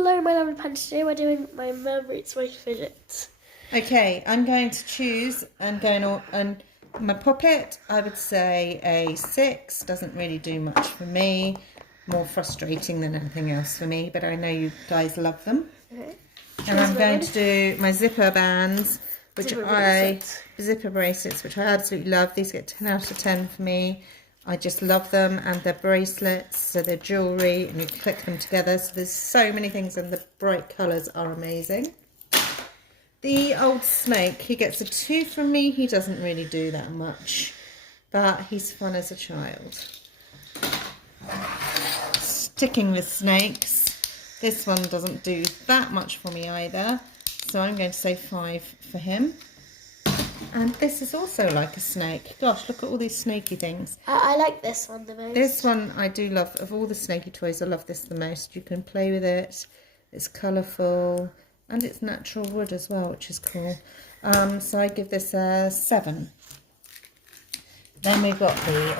Hello, my lovely pandas. Today we're doing my memories with fidgets. Okay, I'm going to choose and going on and my puppet. I would say a 6. Doesn't really do much for me. More frustrating than anything else for me, but I know you guys love them. Okay. And I'm going to do my zipper bands, which zipper bracelets, which I absolutely love. These get 10 out of 10 for me. I just love them, and they're bracelets, so they're jewellery, and you click them together. So there's so many things, and the bright colours are amazing. The old snake, he gets a 2 from me. He doesn't really do that much, but he's fun as a child. Sticking with snakes, this one doesn't do that much for me either, so I'm going to say 5 for him. And this is also like a snake. Gosh, look at all these snaky things. I like this one the most. This one I do love. Of all the snaky toys, I love this the most. You can play with it. It's colourful. And it's natural wood as well, which is cool. So I give this a 7. Then we've got the,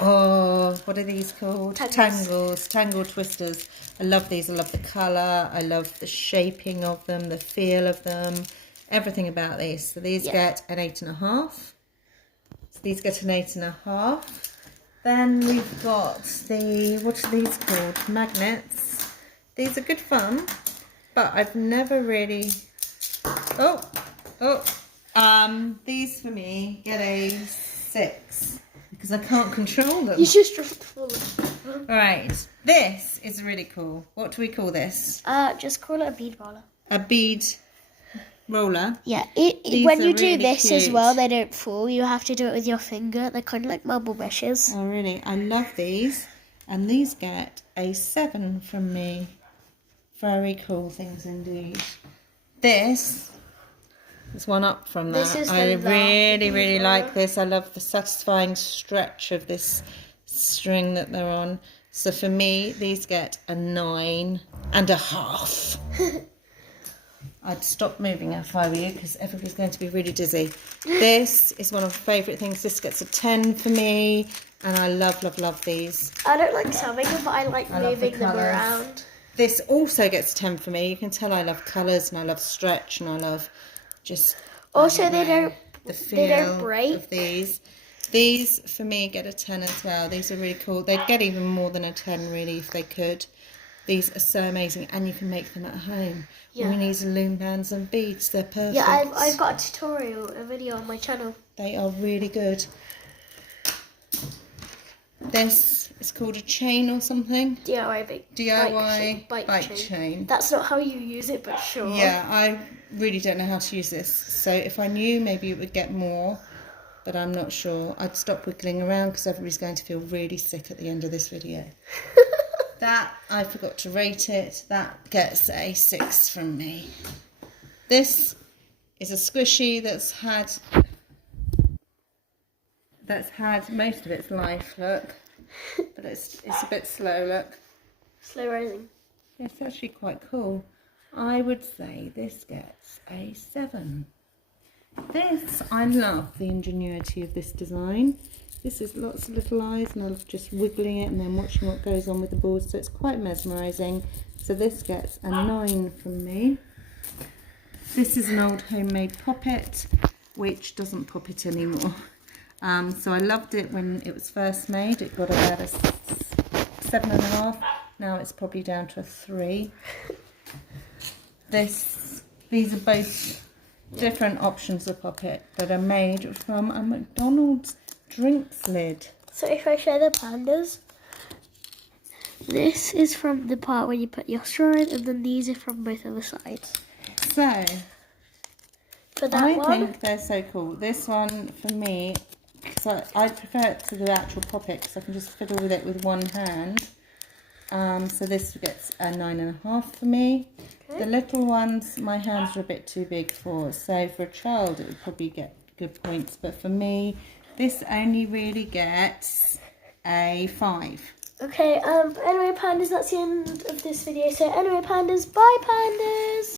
what are these called? Tangles. Tangle twisters. I love these. I love the colour. I love the shaping of them, the feel of them. Everything about these. So these get an 8.5. So these get an 8.5. Then we've got the, what are these called? Magnets. These are good fun, but I've never really, these for me get a 6 because I can't control them. You just dropped full. Alright, this is really cool. What do we call this? Just call it a bead roller. A bead roller. Yeah, when you do this as well, they don't fall. You have to do it with your finger. They're kind of like marble meshes. Oh, really? I love these. And these get a 7 from me. Very cool things indeed. This is one up from that. I really like this. I love the satisfying stretch of this string that they're on. So for me, these get a 9.5. I'd stop moving if I were you because everybody's going to be really dizzy. This is one of my favourite things. This gets a 10 for me, and I love, love, love these. I don't like summing them, but I like moving them around. This also gets a 10 for me. You can tell I love colours and I love stretch and I love just... Also, they don't break. Of these. These, for me, get a 10 as well. These are really cool. They'd get even more than a 10, really, if they could. These are so amazing, and you can make them at home. Yeah. Weenies and loom bands and beads, they're perfect. Yeah, I've got a tutorial, a video on my channel. They are really good. This is called a chain or something. DIY bike chain. That's not how you use it, but sure. Yeah, I really don't know how to use this. So if I knew, maybe it would get more, but I'm not sure. I'd stop wiggling around because everybody's going to feel really sick at the end of this video. That, I forgot to rate it. That gets a 6 from me. This is a squishy that's had most of its life, look. But it's a bit slow, look. Slow rising. Yeah, it's actually quite cool. I would say this gets a 7. This, I love the ingenuity of this design. This is lots of little eyes, and I love just wiggling it and then watching what goes on with the balls, so it's quite mesmerising. So this gets a 9 from me. This is an old homemade poppet, which doesn't pop it anymore. So I loved it when it was first made. It got about a 7.5. Now it's probably down to a 3. These are both different options of poppet that are made from a McDonald's drinks lid. So if I show the pandas, this is from the part where you put your straw in, and then these are from both of the sides. So I think they're so cool. This one for me, because I prefer it to the actual poppet because I can just fiddle with it with one hand. So this gets a 9.5 for me. Okay. The little ones, my hands are a bit too big for, so for a child it would probably get good points, but for me this only really gets a 5. Okay, anyway pandas, that's the end of this video. So anyway pandas, bye pandas!